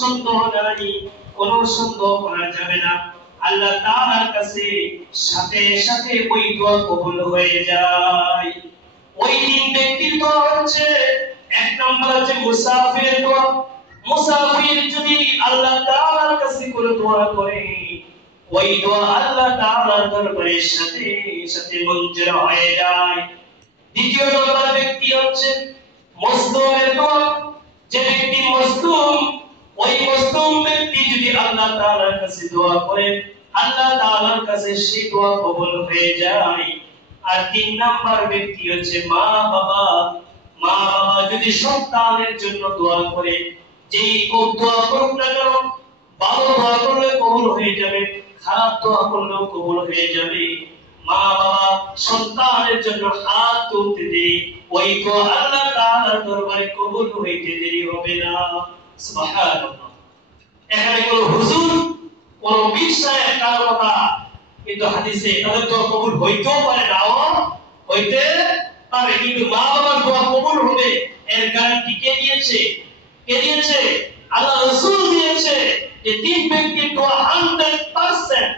সন্দেহ নাই, কোনো সন্দেহ করা যাবে না। আল্লাহ তাআলার কাছে সাথে সাথে ওই দোয়া কবুল হয়ে যায়। ওই তিন ব্যক্তির দোয়া হচ্ছে, এক নম্বর হচ্ছে মুসাফিরের দোয়া। মুসাফির যদি আল্লাহ তাআলার কাছে কোনো দোয়া করে, ওই দোয়া আল্লাহ তাআলার দরবারে সাথে সাথে মঞ্জুর হয়ে যায়। দ্বিতীয় নম্বর ব্যক্তি হচ্ছে মজলুমের দোয়া। যে ব্যক্তি মজলুম, ওই মজলুম ব্যক্তি যদি আল্লাহ তাআলার কাছে দোয়া করে, আল্লাহ তাআলার কাছে সেই দোয়া কবুল হয়ে যায়। আর তিন নাম্বার ব্যক্তি হচ্ছে মা বাবা। মা বাবা যদি সন্তানের জন্য দোয়া করে, যেই দোয়া করুক না কেন, ভালো দোয়া করলে কবুল হয়ে যাবে, খারাপ দোয়া করলেও কবুল হয়ে যাবে। মা বাবা সন্তানের জন্য হাত তুলতে দেয়, ওই দোয়া আল্লাহ তাআলার দরবারে কবুল হইতে দেরি হবে না। সুবহানাল্লাহ। এখানে কোন হুজুর, কোন পীর সাহেব কারো কথা কিন্তু হাদিসে তাদের দোয়া কবুল হইতেও পারে, নাও হইতে পারে, কিন্তু মা বাবার দোয়া কবুল হবে এর গ্যারান্টি কে দিয়েছে? কে দিয়েছে? আল্লাহ রাসূল দিয়েছে যে তিন ব্যক্তির দোয়া 100%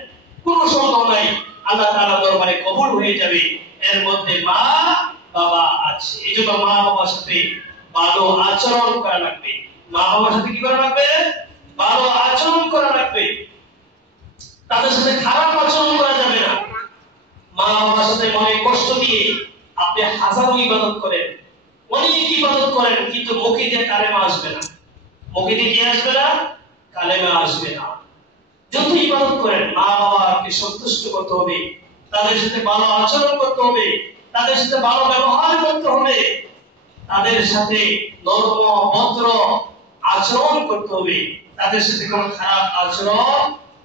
কোনো সন্দেহ নাই আল্লাহ তাআলার দরবারে কবুল হয়ে যাবে, এর মধ্যে মা বাবা আছে। এইজন্য মা বাবার সাথে ভালো আচরণ করা লাগবে। মা বাবার সাথে কি করা লাগবে? ভালো আচরণ করা লাগবে। তাদের সাথে খারাপ আচরণ করা যাবে না। মা বাবার সাথে মনে কষ্ট দিয়ে আপনি হাজারো ইবাদত করেন, অনেক ইবাদত করেন, কিন্তু মুখে দিয়ে কালেমা আসবে না। মুখে দিয়ে কি আসবে না? কালেমা আসবে না। যত ইবাদত করেন, মা বাবাকে সন্তুষ্ট করতে হবে, তাদের সাথে ভালো আচরণ করতে হবে, তাদের সাথে ভালো ব্যবহার করতে হবে, তাদের সাথে নরম ভদ্র আচরণ করতে হবে, তাদের সাথে কোনো খারাপ আচরণ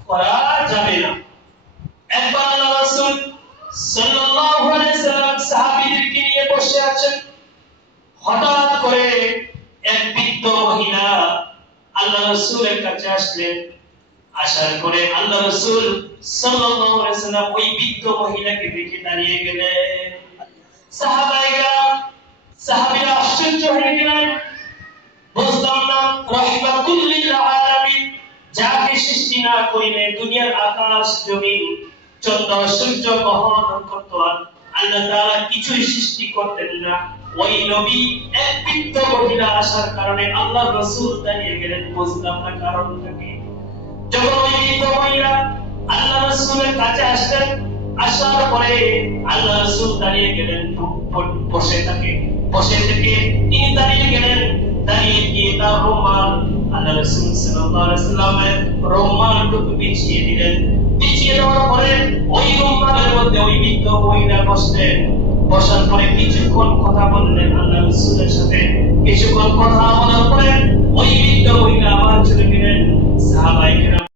করা যাবে না। একবার আল্লাহ রাসূল সাল্লাল্লাহু আলাইহি সাল্লাম সাহাবীদেরকে নিয়ে বসে আছেন। হঠাৎ করে এক বৃদ্ধ মহিলা আল্লাহ রাসূলের কাছে আসলেন। আসার পরে আল্লাহ রাসূল সাল্লাল্লাহু আলাইহি সাল্লাম ওই বৃদ্ধ মহিলাকে দেখে দাঁড়িয়ে গেলেন। সাহাবীরা আশ্চর্য হয়ে গেলেন, বুঝলাম না, রাহমাতুল লিল আলামিন, যাকে সৃষ্টি না করিলে দুনিয়ার আকাশ জমিন চন্দ্র সূর্য গ্রহ নক্ষত্র আল্লাহ তাআলা কিছুই সৃষ্টি করতেন না, ওই নবী এক বৃদ্ধ মহিলা আসার কারণে আল্লাহ রাসূল দাঁড়িয়ে গেলেন। বুঝলাম না কারণটা কি। যখন ওই বৃদ্ধ মহিলা আল্লাহ রাসূলের কাছে আসলেন, আসার পরে আল্লাহ রাসূল দাঁড়িয়ে গেলেন, বসে থেকে তিনি দাঁড়িয়ে গেলেন। দাঁড়িয়ে গিয়ে তার রুমাল আল্লাহ রাসূল সাল্লাল্লাহু আলাইহি ওয়াসাল্লামের রুমালটুকু বিছিয়ে দিলেন। বিছিয়ে দেওয়ার পরে ওই রুমালের মধ্যে ওই বৃদ্ধ মহিলা বসলেন। বসার পরে কিছুক্ষণ কথা বললেন আল্লাহ রাসূলের সাথে। কিছুক্ষণ কথা বলার পরে ওই বৃদ্ধ মহিলা আবার চলে গেলেন।